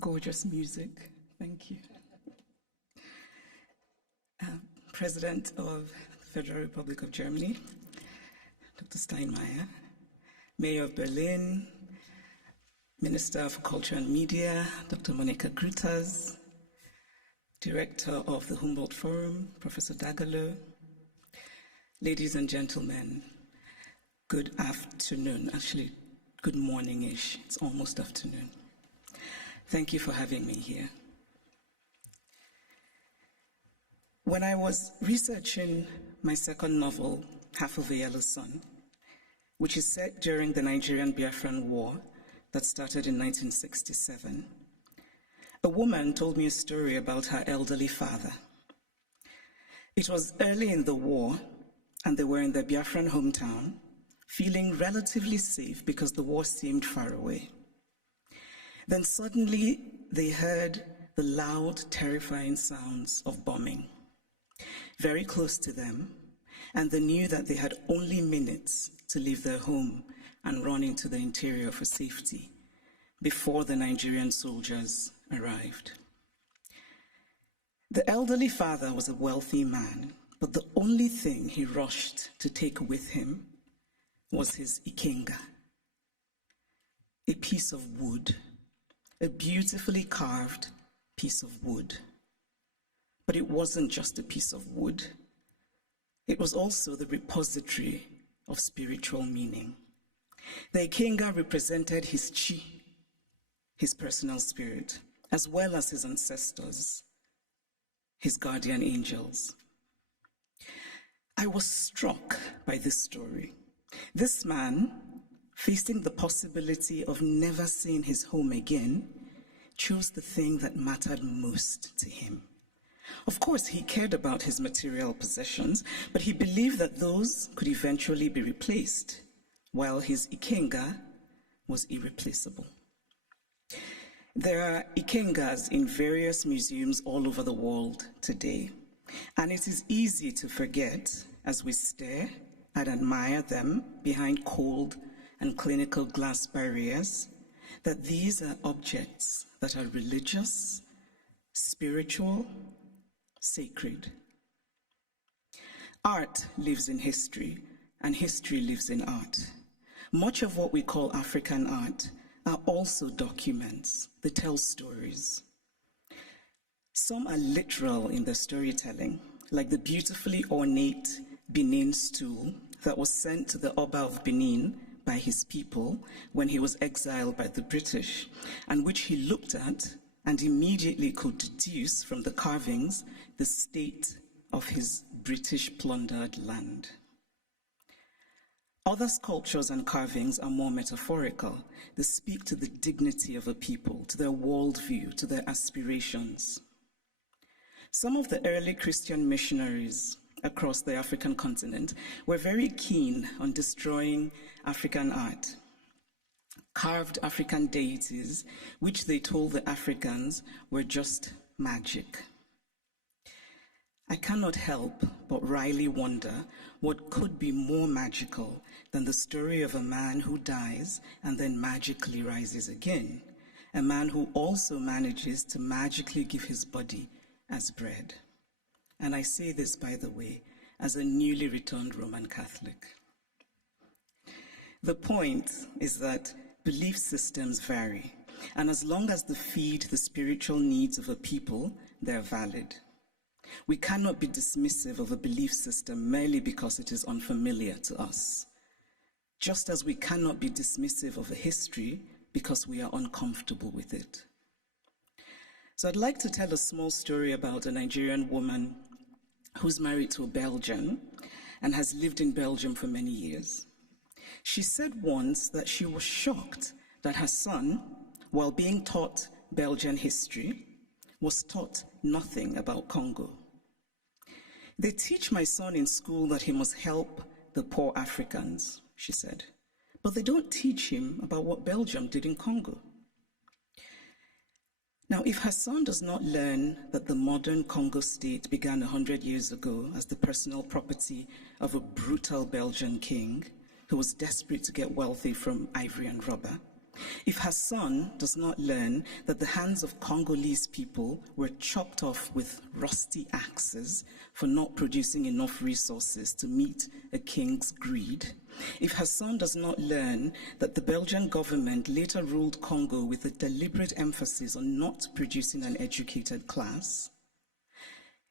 Gorgeous music. Thank you. President of the Federal Republic of Germany, Dr. Steinmeier, Mayor of Berlin, Minister for Culture and Media, Dr. Monica Grütters, Director of the Humboldt Forum, Professor Dagalo, ladies and gentlemen, good afternoon. Actually, good morning-ish. It's almost afternoon. Thank you for having me here. When I was researching my second novel, Half of a Yellow Sun, which is set during the Nigerian Biafran War that started in 1967, a woman told me a story about her elderly father. It was early in the war, and they were in their Biafran hometown, feeling relatively safe because the war seemed far away. Then suddenly they heard the loud, terrifying sounds of bombing very close to them, and they knew that they had only minutes to leave their home and run into the interior for safety before the Nigerian soldiers arrived. The elderly father was a wealthy man, but the only thing he rushed to take with him was his ikenga, a piece of wood, a beautifully carved piece of wood. But it wasn't just a piece of wood. It was also the repository of spiritual meaning. The ikenga represented his chi, his personal spirit, as well as his ancestors, his guardian angels. I was struck by this story. This man, facing the possibility of never seeing his home again, chose the thing that mattered most to him. Of course, he cared about his material possessions, but he believed that those could eventually be replaced, while his ikenga was irreplaceable. There are ikengas in various museums all over the world today, and it is easy to forget as we stare and admire them behind cold and clinical glass barriers that these are objects that are religious, spiritual, sacred. Art lives in history, and history lives in art. Much of what we call African art are also documents. They tell stories. Some are literal in their storytelling, like the beautifully ornate Benin stool that was sent to the Oba of Benin by his people when he was exiled by the British, and which he looked at and immediately could deduce from the carvings the state of his British plundered land. Other sculptures and carvings are more metaphorical. They speak to the dignity of a people, to their worldview, to their aspirations. Some of the early Christian missionaries across the African continent were very keen on destroying African art. Carved African deities, which they told the Africans were just magic. I cannot help but wryly wonder what could be more magical than the story of a man who dies and then magically rises again, a man who also manages to magically give his body as bread. And I say this, by the way, as a newly returned Roman Catholic. The point is that belief systems vary, and as long as they feed the spiritual needs of a people, they're valid. We cannot be dismissive of a belief system merely because it is unfamiliar to us, just as we cannot be dismissive of a history because we are uncomfortable with it. So I'd like to tell a small story about a Nigerian woman who's married to a Belgian and has lived in Belgium for many years. She said once that she was shocked that her son, while being taught Belgian history, was taught nothing about Congo. They teach my son in school that he must help the poor Africans, she said, but they don't teach him about what Belgium did in Congo. Now, if her son does not learn that the modern Congo state began 100 years ago as the personal property of a brutal Belgian king who was desperate to get wealthy from ivory and rubber, If her son does not learn that the hands of Congolese people were chopped off with rusty axes for not producing enough resources to meet a king's greed, if her son does not learn that the Belgian government later ruled Congo with a deliberate emphasis on not producing an educated class,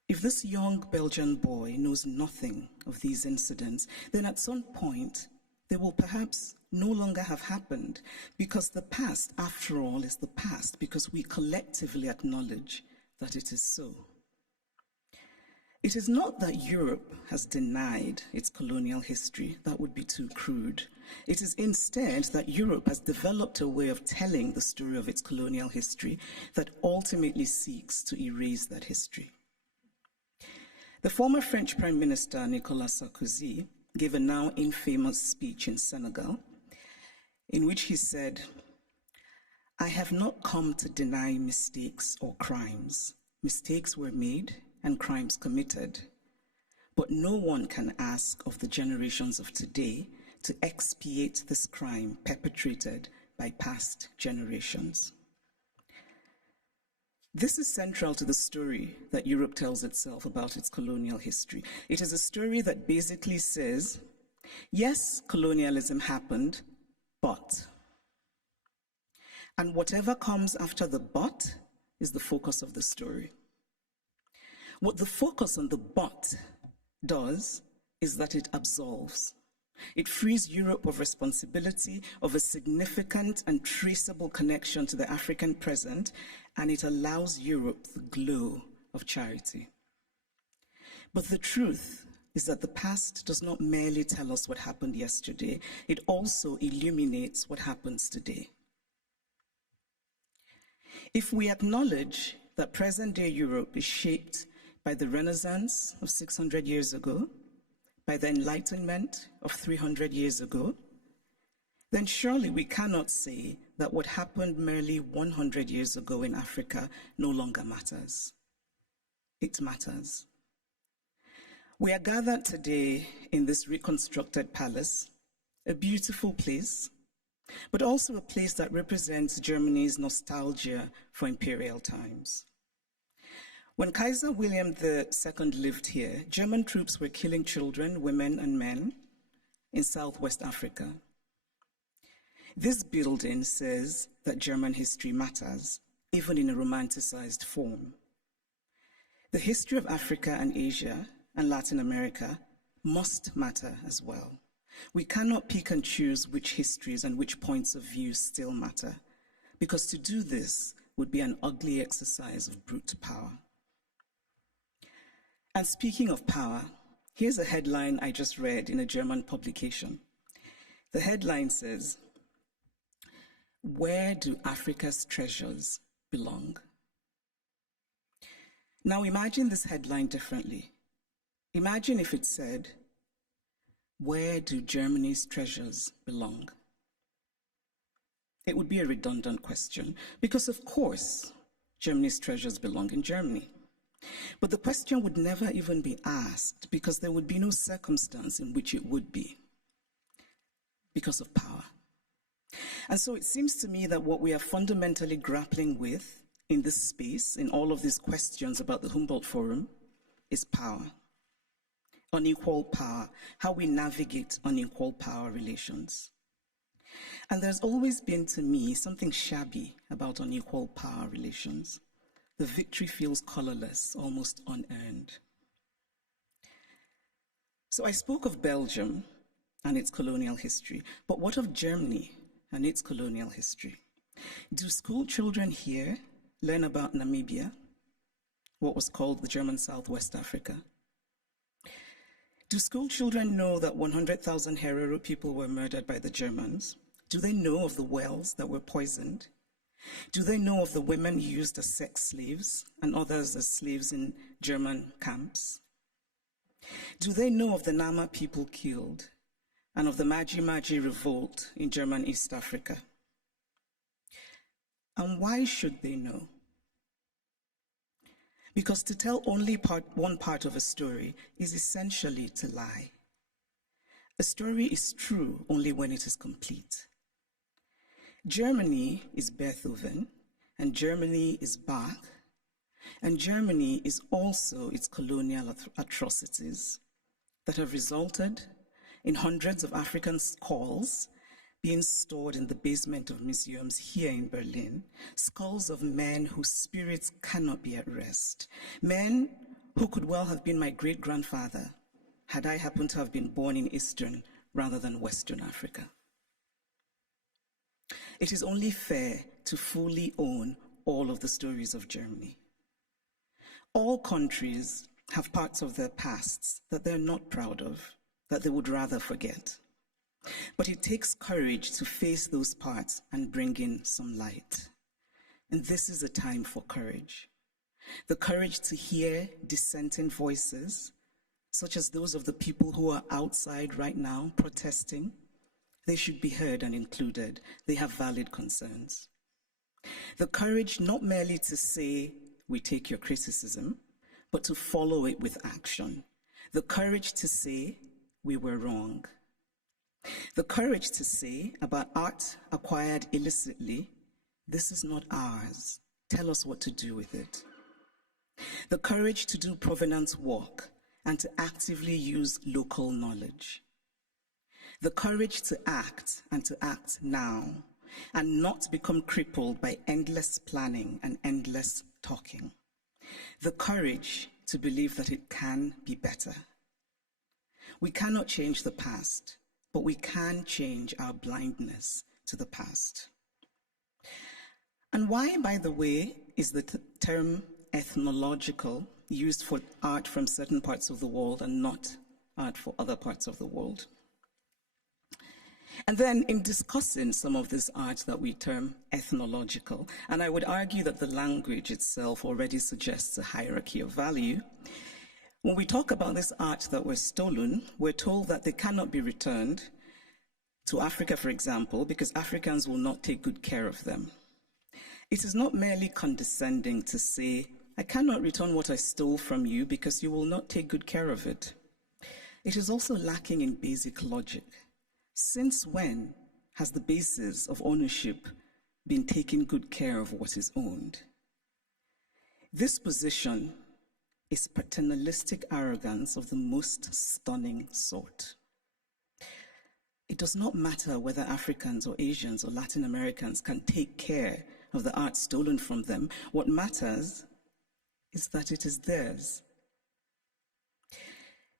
if this young Belgian boy knows nothing of these incidents, then at some point they will perhaps no longer have happened, because the past, after all, is the past, because we collectively acknowledge that it is so. It is not that Europe has denied its colonial history. That would be too crude. It is instead that Europe has developed a way of telling the story of its colonial history that ultimately seeks to erase that history. The former French Prime Minister, Nicolas Sarkozy, gave a now infamous speech in Senegal, in which he said, "I have not come to deny mistakes or crimes. Mistakes were made and crimes committed. But no one can ask of the generations of today to expiate this crime perpetrated by past generations." This is central to the story that Europe tells itself about its colonial history. It is a story that basically says, yes, colonialism happened, but. And whatever comes after the but is the focus of the story. What the focus on the but does is that it absolves. It frees Europe of responsibility, of a significant and traceable connection to the African present, and it allows Europe the glow of charity. But the truth is that the past does not merely tell us what happened yesterday, it also illuminates what happens today. If we acknowledge that present-day Europe is shaped by the Renaissance of 600 years ago, by the Enlightenment of 300 years ago, then surely we cannot say that what happened merely 100 years ago in Africa no longer matters. It matters. We are gathered today in this reconstructed palace, a beautiful place, but also a place that represents Germany's nostalgia for imperial times. When Kaiser William II lived here, German troops were killing children, women, and men in Southwest Africa. This building says that German history matters, even in a romanticized form. The history of Africa and Asia and Latin America must matter as well. We cannot pick and choose which histories and which points of view still matter, because to do this would be an ugly exercise of brute power. And speaking of power, here's a headline I just read in a German publication. The headline says, "Where do Africa's treasures belong?" Now imagine this headline differently. Imagine if it said, "Where do Germany's treasures belong?" It would be a redundant question, because of course, Germany's treasures belong in Germany. But the question would never even be asked, because there would be no circumstance in which it would be, because of power. And so it seems to me that what we are fundamentally grappling with in this space, in all of these questions about the Humboldt Forum, is power. Unequal power, how we navigate unequal power relations. And there's always been, to me, something shabby about unequal power relations. The victory feels colorless, almost unearned. So I spoke of Belgium and its colonial history, but what of Germany and its colonial history? Do school children here learn about Namibia, what was called the German Southwest Africa? Do school children know that 100,000 Herero people were murdered by the Germans? Do they know of the wells that were poisoned? Do they know of the women used as sex slaves and others as slaves in German camps? Do they know of the Nama people killed and of the Maji Maji revolt in German East Africa? And why should they know? Because to tell only one part of a story is essentially to lie. A story is true only when it is complete. Germany is Beethoven, and Germany is Bach, and Germany is also its colonial atrocities that have resulted in hundreds of African skulls being stored in the basement of museums here in Berlin, skulls of men whose spirits cannot be at rest, men who could well have been my great-grandfather had I happened to have been born in Eastern rather than Western Africa. It is only fair to fully own all of the stories of Germany. All countries have parts of their pasts that they're not proud of, that they would rather forget. But it takes courage to face those parts and bring in some light. And this is a time for courage. The courage to hear dissenting voices, such as those of the people who are outside right now protesting. They should be heard and included. They have valid concerns. The courage not merely to say, we take your criticism, but to follow it with action. The courage to say, we were wrong. The courage to say about art acquired illicitly, this is not ours. Tell us what to do with it. The courage to do provenance work and to actively use local knowledge. The courage to act and to act now and not become crippled by endless planning and endless talking. The courage to believe that it can be better. We cannot change the past, but we can change our blindness to the past. And why, by the way, is the term ethnological used for art from certain parts of the world and not art for other parts of the world? And then in discussing some of this art that we term ethnological, and I would argue that the language itself already suggests a hierarchy of value, when we talk about this art that was stolen, we're told that they cannot be returned to Africa, for example, because Africans will not take good care of them. It is not merely condescending to say, I cannot return what I stole from you because you will not take good care of it. It is also lacking in basic logic. Since when has the basis of ownership been taking good care of what is owned? This position is paternalistic arrogance of the most stunning sort. It does not matter whether Africans or Asians or Latin Americans can take care of the art stolen from them. What matters is that it is theirs.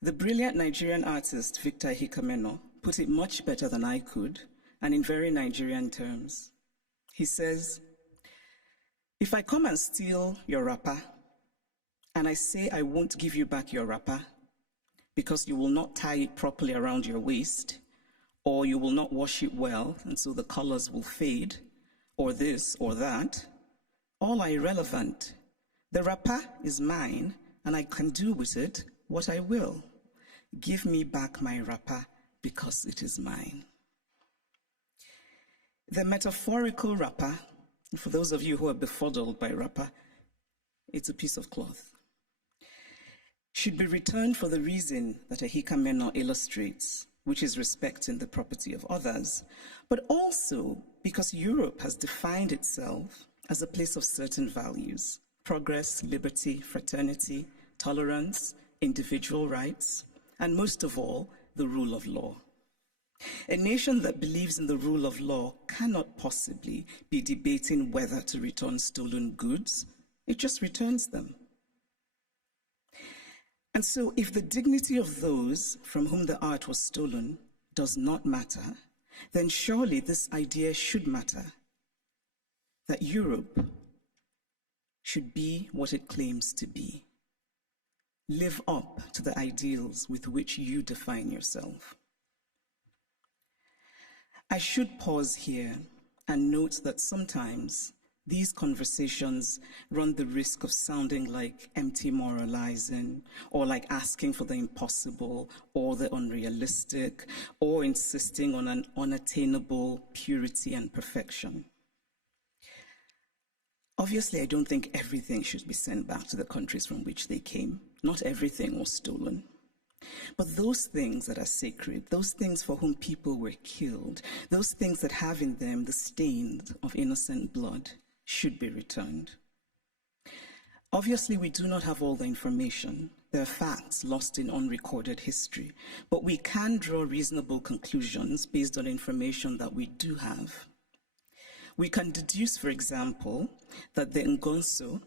The brilliant Nigerian artist Victor Hikameno put it much better than I could, and in very Nigerian terms. He says, if I come and steal your wrapper, and I say I won't give you back your wrapper because you will not tie it properly around your waist, or you will not wash it well, and so the colors will fade, or this or that, all are irrelevant. The wrapper is mine, and I can do with it what I will. Give me back my wrapper because it is mine. The metaphorical wrapper, for those of you who are befuddled by wrapper, it's a piece of cloth, should be returned for the reason that Hikameno illustrates, which is respecting the property of others, but also because Europe has defined itself as a place of certain values: progress, liberty, fraternity, tolerance, individual rights, and most of all, the rule of law. A nation that believes in the rule of law cannot possibly be debating whether to return stolen goods. It just returns them. And so if the dignity of those from whom the art was stolen does not matter, then surely this idea should matter, that Europe should be what it claims to be. Live up to the ideals with which you define yourself. I should pause here and note that sometimes these conversations run the risk of sounding like empty moralizing, or like asking for the impossible or the unrealistic, or insisting on an unattainable purity and perfection. Obviously, I don't think everything should be sent back to the countries from which they came. Not everything was stolen. But those things that are sacred, those things for whom people were killed, those things that have in them the stains of innocent blood, should be returned. Obviously, we do not have all the information. There are facts lost in unrecorded history, but we can draw reasonable conclusions based on information that we do have. We can deduce, for example, that the Ngonso,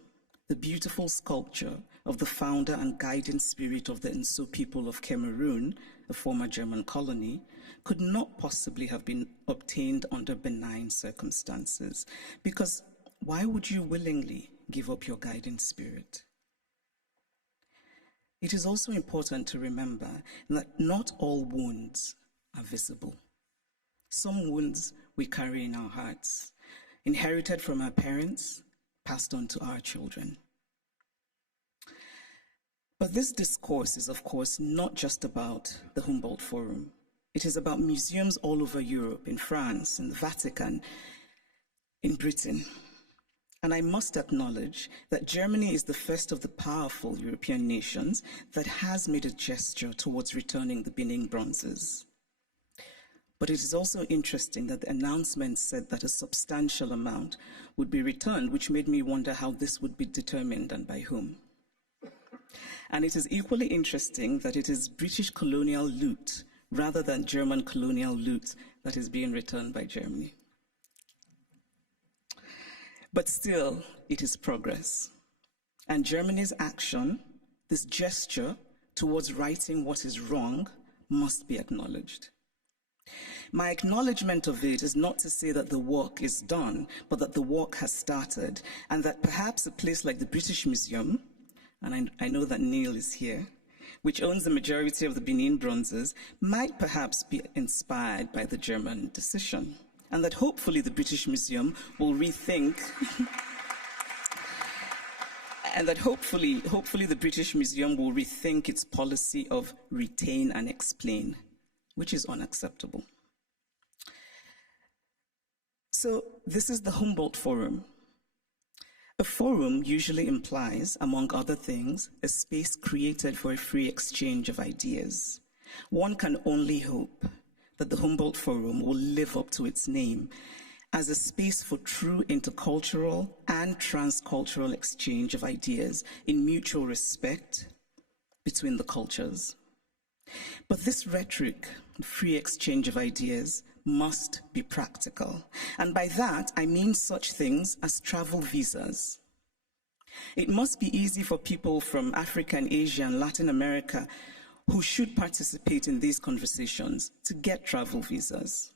the beautiful sculpture of the founder and guiding spirit of the Nso people of Cameroon, a former German colony, could not possibly have been obtained under benign circumstances, because why would you willingly give up your guiding spirit? It is also important to remember that not all wounds are visible. Some wounds we carry in our hearts, inherited from our parents, passed on to our children. But this discourse is, of course, not just about the Humboldt Forum. It is about museums all over Europe, in France, in the Vatican, in Britain. And I must acknowledge that Germany is the first of the powerful European nations that has made a gesture towards returning the Benin bronzes. But it is also interesting that the announcement said that a substantial amount would be returned, which made me wonder how this would be determined and by whom. And it is equally interesting that it is British colonial loot rather than German colonial loot that is being returned by Germany. But still, it is progress. And Germany's action, this gesture towards righting what is wrong, must be acknowledged. My acknowledgement of it is not to say that the work is done, but that the work has started, and that perhaps a place like the British Museum, and I know that Neil is here, which owns the majority of the Benin bronzes, might perhaps be inspired by the German decision, and that hopefully the British Museum will rethink and that hopefully the British Museum will rethink its policy of retain and explain, which is unacceptable. So this is the Humboldt Forum. A forum usually implies, among other things, a space created for a free exchange of ideas. One can only hope that the Humboldt Forum will live up to its name as a space for true intercultural and transcultural exchange of ideas in mutual respect between the cultures. But this rhetoric, free exchange of ideas, must be practical. And by that, I mean such things as travel visas. It must be easy for people from Africa and Asia and Latin America who should participate in these conversations to get travel visas.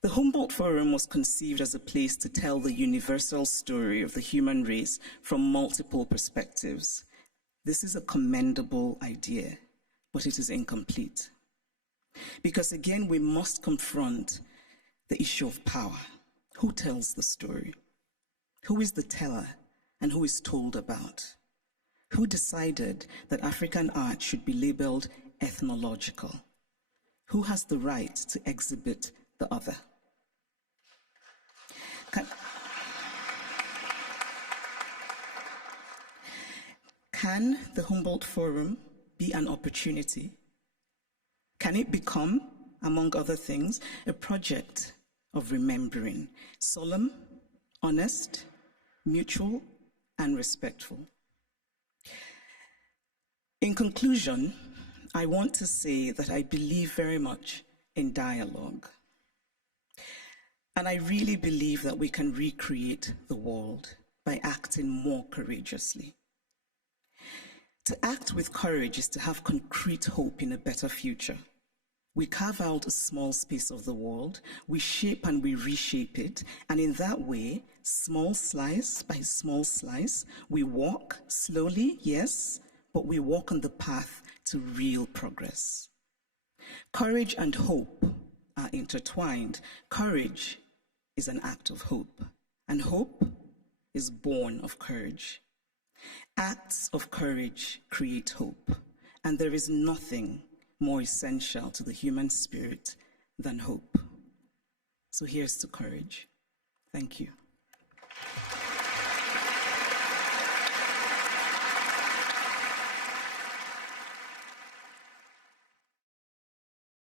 The Humboldt Forum was conceived as a place to tell the universal story of the human race from multiple perspectives. This is a commendable idea, but it is incomplete. Because again, we must confront the issue of power. Who tells the story? Who is the teller and who is told about? Who decided that African art should be labeled ethnological? Who has the right to exhibit the other? Can the Humboldt Forum be an opportunity? Can it become, among other things, a project of remembering, solemn, honest, mutual, and respectful? In conclusion, I want to say that I believe very much in dialogue. And I really believe that we can recreate the world by acting more courageously. To act with courage is to have concrete hope in a better future. We carve out a small space of the world, we shape and we reshape it, and in that way, small slice by small slice, we walk slowly, yes, but we walk on the path to real progress. Courage and hope are intertwined. Courage is an act of hope, and hope is born of courage. Acts of courage create hope, and there is nothing more essential to the human spirit than hope. So here's to courage. Thank you.